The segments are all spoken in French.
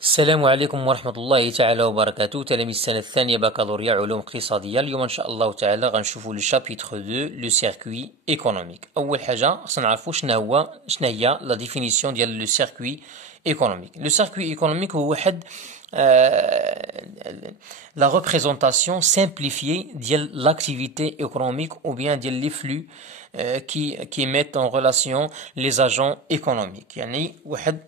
السلام عليكم ورحمة الله تعالى وبركاته. تلاميذ السنة الثانية بكالوريا علوم اقتصادية. اليوم إن شاء الله تعالى غنشوفوا لو شابيتر 2 لو سيركوي ايكونوميك. أول حاجة خصنا نعرفوا شنو هي لا ديفينيسيون ديال لو سيركوي ايكونوميك. لو سيركوي ايكونوميك هو واحد la représentation simplifiée de l'activité économique ou bien les flux qui mettent en relation les agents économiques. يعني واحد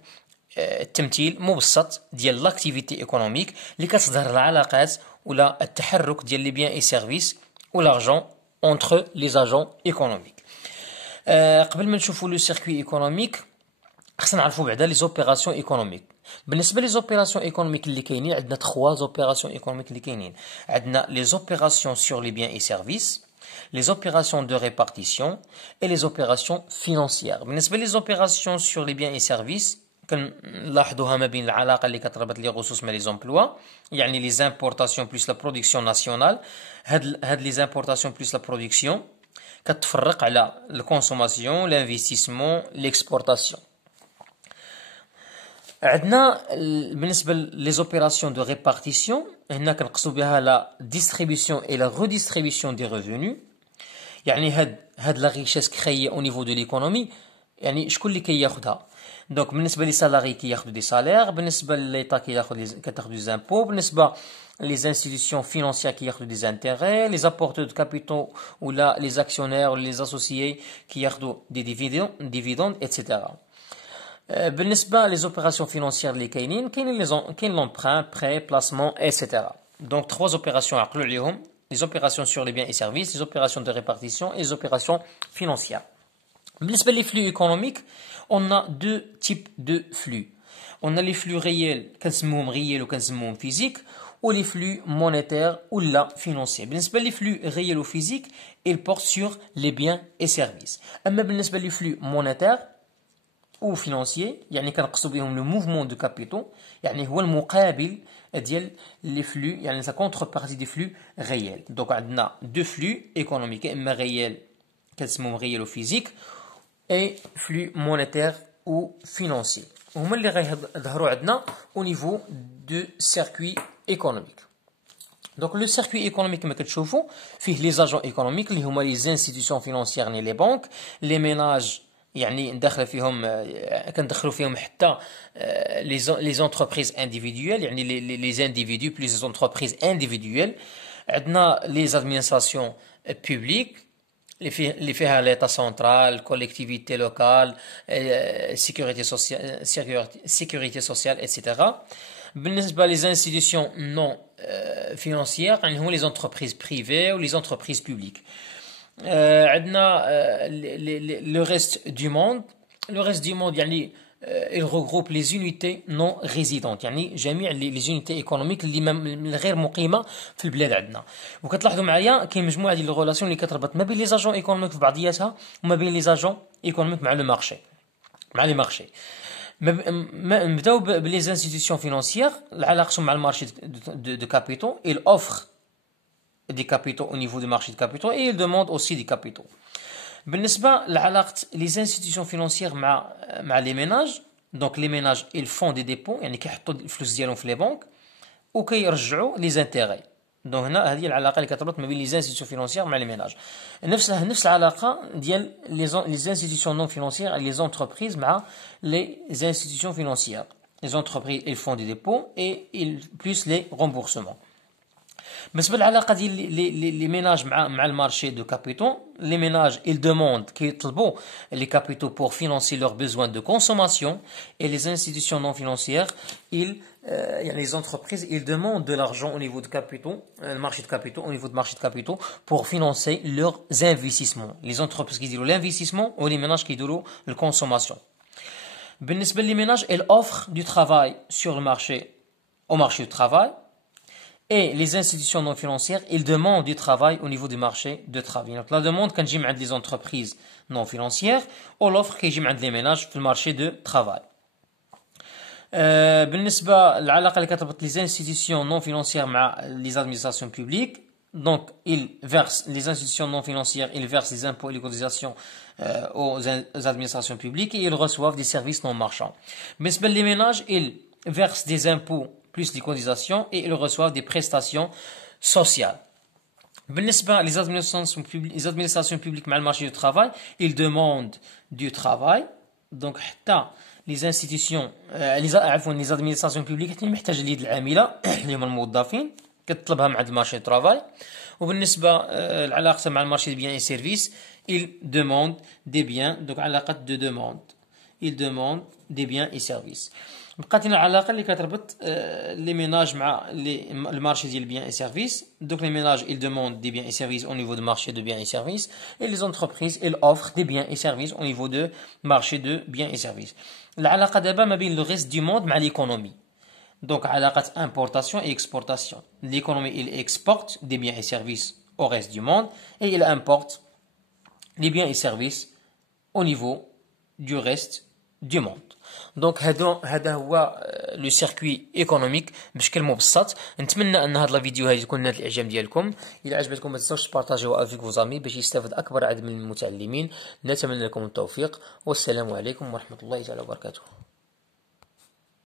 التمثيل مبسط ديال لاكتيفيتي ايكونوميك اللي كتظهر العلاقات ولا التحرك ديال لي بيان اي سيرفيس والارجون اونتر لي زاجون ايكونوميك. قبل ما نشوفوا لو سيركوي ايكونوميك خصنا نعرفوا بعدا لي زوبيراسيون ايكونوميك. بالنسبه لي زوبيراسيون ايكونوميك اللي كاينين عندنا 3 زوبيراسيون ايكونوميك اللي كاينين. عندنا لي زوبيراسيون سور لي بيان اي سيرفيس، les opérations de répartition et les opérations financières. بالنسبه لي زوبيراسيون سور لي بيان اي سيرفيس كنلاحظوها ما بين العلاقه اللي كتربط لي غصوص مع لي زومبلوا، يعني لي زامبورطاسيون بلس لا برودكسيون ناسيونال. هاد لي زامبورطاسيون بلس لا برودكسيون كتفرق على الكونسوماسيون، لانفستيسمون، ليكسبورطاسيون. عندنا بالنسبه لي زوبيراسيون دو ريبارتيسيون هنا كنقصدوا بها لا ديستريبيسيون اي لا ريديستريبيسيون دي ريفوني، يعني هاد لا ريشيس كريي او نيفو دو ليكونومي، يعني شكون اللي كياخذها. دونك بالنسبه لي سالاري كياخذوا دي سالير، بالنسبه لليطا كتاخذ دي زامبو، بالنسبه لي انستيتيوشن فينانسيير كياخذوا دي زانتيري، لي زابورتور دو كابيتال ولا لي اكسيونير ولا لي اسوسيي كياخذوا دي ديفيدوند ايتترا. بالنسبه لي زوبيراسيون فينانسيير اللي كاين لومبران بري بلاسمون ايتترا. دونك 3 زوبيراسيون عقلوا عليهم: les opérations sur les biens et services, les opérations de répartition et les opérations financières. بالنسبة les flux économiques, on a 2 types de flux. On a les flux réels كنسموهم réels وكنسموهم physiques, ou les flux monétaires ou la financiers. بالنسبة les flux réels ou physiques, ils portent sur les biens et services. أما بالنسبة les flux monétaires ou financiers, يعني كنقصدوا بهم le mouvement de capitaux, يعني هو المقابل ديال les flux، يعني la contrepartie des flux réels. Donc عندنا 2 flux économiques، إما réels كنسموهم réels ou physiques et flux monétaires ou financiers. هما اللي غيظهروا عندنا au niveau de circuit économique. Donc le circuit économique كما كتشوفوا فيه les agents économiques اللي هما les institutions financières يعني les banques، les ménages يعني كندخلوا فيهم حتى les entreprises individuelles، يعني les individus plus les entreprises individuelles. عندنا les administrations publiques اللي فيها l'état central، collectivité locale، sécurité sociale etc. بالنسبة les institutions non financières يعني هما les entreprises privées ou les entreprises publiques. عندنا le reste du monde. Le reste du monde يعني il regroupe les unités non résidentes، يعني جميع les unités économiques اللي غير مقيمه في البلاد عندنا. وكتلاحظوا معايا كاين مجموعه ديال الريلاسيون اللي كتربط ما بين لي زاجون ايكونوميك في بعضياتها وما بين لي زاجون ايكونوميك مع لو مارشي، مع لي مارشي. نبداو بلي انستيتيوشن فينانسيير. العلاقه مع المارشي دو كابيتال، il offre des capitaux au niveau du marché de capitaux et il demande aussi des capitaux. بالنسبة لعلاقة les institutions financières مع les ménages، donc les ménages ils font des dépôts، يعني كيحطوا الفلوس ديالهم في لي بنك وكيرجعوا لي زانتيغي. دونك هنا هذه العلاقة اللي كتربط ما بين les institutions financières مع les ménages. نفس العلاقة ديال les institutions non financières et les entreprises مع les institutions financières. Les entreprises ils font des dépôts et plus les remboursements. بالنسبه للعلاقه ديال لي ميناج مع المارشي دو كابيتال، لي ميناج ils demandent كيطلبوا لي كابيتال pour financer leurs besoins de consommation et les institutions non financières يعني les entreprises ils demandent de l'argent au niveau de capitaux، le marché de capitaux au niveau de marché de capitaux pour financer leurs investissements. les entreprises كيديروا l'investissement ou les ménages كيديروا la consommation. بالنسبه لي ميناج ils offrent du travail sur le marché au marché du travail et les institutions non financières ils demandent du travail au niveau du marché de travail. Donc la demande كتجي من عند les entreprises non financières ou l'offre كيجي من عند les ménages في المارشي دو travail. بالنسبه للعلاقه اللي كتربط les institutions non financières مع les administrations publiques، donc ils versent les institutions non financières ils versent les impôts et les cotisations aux administrations publiques et ils reçoivent des services non marchands. بالنسبه les ménages ils versent des impôts plus les cotisations et ils reçoivent des prestations sociales. بالنسبة les administrations publiques مع المارشي du travail, ils demandent du travail. Donc حتى les institutions عفوا les administrations publiques محتاجة اليد العاملة اللي هم الموظفين كتطلبها مع المارشي du travail. وبالنسبة العلاقة مع المارشي des biens et services, ils demandent des biens. Donc علاقة de demande, ils demandent des biens et services. بقات لنا العلاقه اللي كتربط لي ميناج مع المارشي ديال بيان اي سيرفيس. دوك لي ميناج ils demandent des biens et services au niveau de marché de biens et services, et les entreprises elles offrent des biens et services au niveau de marché de biens et services. العلاقه دابا ما بين le reste du monde مع l'économie. Donc علاقه importation et exportation. L'économie il exporte des biens et services au reste du monde et il importe les biens et services au niveau du reste du monde. دونك هذا هو لو سيركوي ايكونوميك بشكل مبسط. نتمنى ان هذا الفيديو هذه تكون نالت الاعجاب ديالكم. الى عجبتكم ما تنساوش تبارطاجيوها افيك فوزامي باش يستافد اكبر عدد من المتعلمين. نتمنى لكم التوفيق والسلام عليكم ورحمه الله تعالى وبركاته.